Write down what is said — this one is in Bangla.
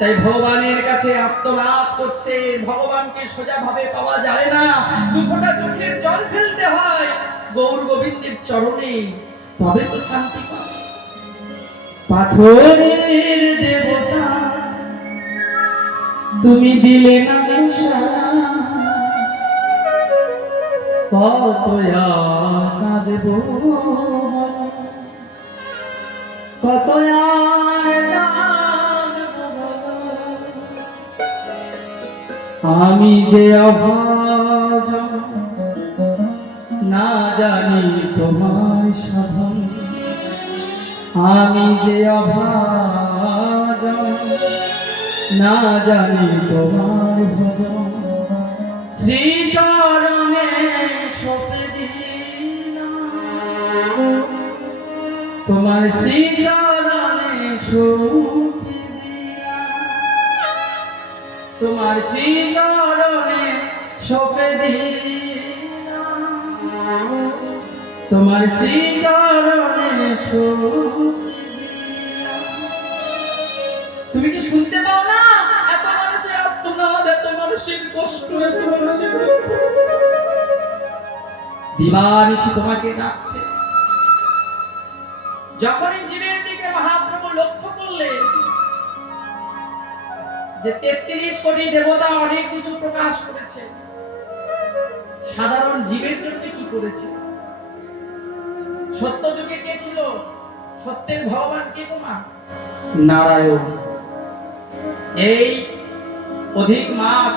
তাই ভগবানের কাছে আত্মনাদ করছে। ভগবানকে সোজাভাবে পাওয়া যায় না, দুফোঁটা চোখের জল ফেলতে হয় গৌর গোবিন্দের চরণে, তবে তো শান্তি পাবে। পাথরের দেবতা তুমি দিলে না সারা, কত দেব কত আমি যে অভাজন না জানি তোমার সাধন, আমি যে অভাজন না জানি তোমার ভজন, শ্রীচরণে সঁপে দিলাম, তোমার শ্রীচরণে সঁপে দিলাম, তোমার শ্রীচরণে সঁপে দিলাম, তোমার শ্রীচরণে সঁপে দিলাম। তুমি কি শুনতে পাও না? এত মানুষের আত্মনাদ, এত মানুষের কষ্ট, এত মানুষের দিবানিশি তোমাকে ডাকছে। যখনই জীবের দিকে মহাপ্রভু লক্ষ্য করলেন যে ৩৩ কোটি দেবতা অনেক কিছু প্রকাশ করেছে, সাধারণ জীবের জন্য কি করেছে? সত্য যুগে কে ছিল? সত্যের ভগবান কে গোমা? নারায়ণ। এই অধিক মাস